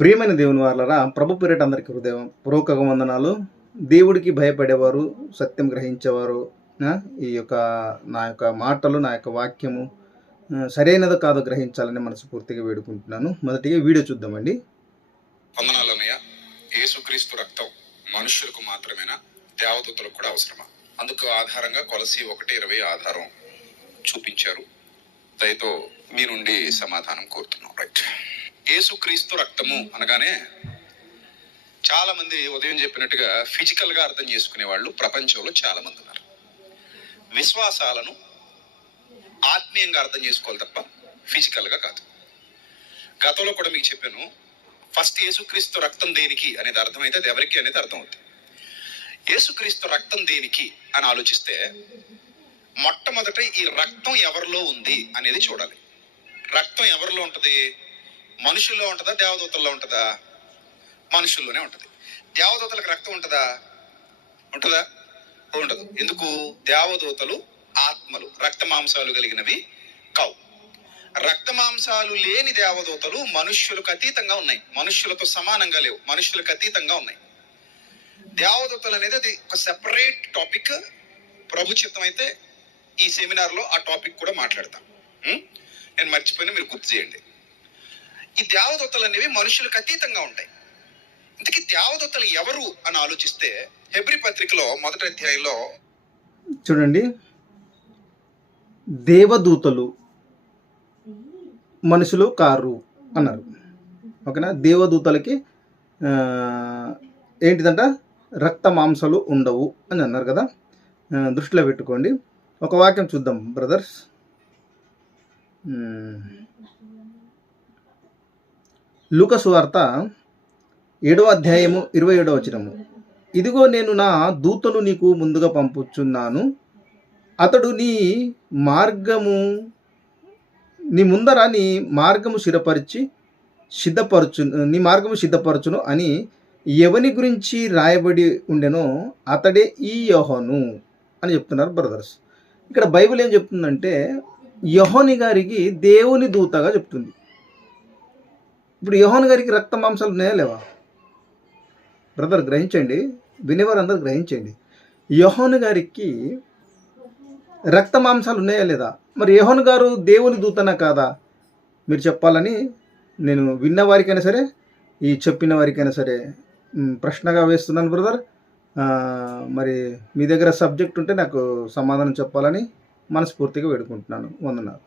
ప్రియమైన దేవుని వారలారా, ప్రభు పేరిట అందరికీ పూర్వక వందనాలు. దేవుడికి భయపడేవారు, సత్యం గ్రహించేవారు, ఈ యొక్క నా యొక్క మాటలు, నా యొక్క వాక్యము సరైనదో కాదో గ్రహించాలని మనస్ఫూర్తిగా వేడుకుంటున్నాను. మొదటిగా వీడియో చూద్దామండి. వందనాలన్నయ్య. యేసుక్రీస్తు రక్తం మనుషులకు మాత్రమేనా, దేవదూతలకు కూడా అవసరమా? అందుకు ఆధారంగా కొలసి 1:20 ఆధారం చూపించారు. దయతో మీ నుండి సమాధానం కోరుతున్నాం. రైట్. యేసుక్రీస్తు రక్తము అనగానే చాలా మంది ఉదయం చెప్పినట్టుగా ఫిజికల్ గా అర్థం చేసుకునే వాళ్ళు ప్రపంచంలో చాలా మంది ఉన్నారు. విశ్వాసాలను ఆత్మీయంగా అర్థం చేసుకోవాలి తప్ప ఫిజికల్ గా కాదు. గతంలో కూడా మీకు చెప్పాను, ఫస్ట్ యేసుక్రీస్తు రక్తం దేనికి అనేది అర్థమైతే అది ఎవరికి అనేది అర్థం అవుతుంది. యేసుక్రీస్తు రక్తం దేనికి అని ఆలోచిస్తే మొట్టమొదట ఈ రక్తం ఎవరిలో ఉంది అనేది చూడాలి. రక్తం ఎవరిలో ఉంటది? మనుషుల్లో ఉంటుందా, దేవదూతల్లో ఉంటుందా? మనుషుల్లోనే ఉంటది. దేవదూతలకు రక్తం ఉంటుందా? ఉంటుందా? ఉండదు. ఎందుకు? దేవదూతలు ఆత్మలు, రక్త మాంసాలు కలిగినవి కావు. రక్త మాంసాలు లేని దేవదూతలు మనుష్యులకు అతీతంగా ఉన్నాయి, మనుష్యులతో సమానంగా లేవు, మనుష్యులకు అతీతంగా ఉన్నాయి. దేవదూతలు అనేది అది ఒక సెపరేట్ టాపిక్. ప్రభు చిత్తం అయితే ఈ సెమినార్ లో ఆ టాపిక్ కూడా మాట్లాడతాం. నేను మర్చిపోయినా మీరు గుర్తు చేయండి. ఈ దేవదూతలు అనేవి మనుషులకు అతీతంగా ఉంటాయి. ఇంతకీ దేవదూతలు ఎవరు అని ఆలోచిస్తే హెబ్రీ పత్రికలో 1వ అధ్యాయంలో చూడండి, దేవదూతలు మనుషులు కారు అన్నారు. ఓకేనా? దేవదూతలకి ఏంటిదంట? రక్త మాంసాలు ఉండవు అని అన్నారు కదా. దృష్టిలో పెట్టుకోండి. ఒక వాక్యం చూద్దాం బ్రదర్స్. లూకా సువార్త 7వ అధ్యాయము 27వ వచనము. ఇదిగో నేను నా దూతను నీకు ముందుగా పంపుచున్నాను, అతడు నీ ముందర నీ మార్గము సిద్ధపరచును అని ఎవని గురించి రాయబడి ఉండెనో అతడే ఈ యోహాను అని చెప్తున్నారు బ్రదర్స్. ఇక్కడ బైబిల్ ఏం చెప్తుందంటే యోహాను గారికి దేవుని దూతగా చెప్తుంది. ఇప్పుడు యోహాను గారికి రక్త మాంసాలు ఉన్నాయా లేవా? బ్రదర్ గ్రహించండి, వినేవారు అందరూ గ్రహించండి. యోహాను గారికి రక్త మాంసాలు ఉన్నాయా లేదా? మరి యోహాను గారు దేవుని దూతనా కాదా? మీరు చెప్పాలని నేను విన్న వారికైనా సరే, ఈ చెప్పిన వారికైనా సరే ప్రశ్నగా వేస్తున్నాను బ్రదర్. మరి మీ దగ్గర సబ్జెక్ట్ ఉంటే నాకు సమాధానం చెప్పాలని మనస్ఫూర్తిగా వేడుకుంటున్నాను. వందనాలు.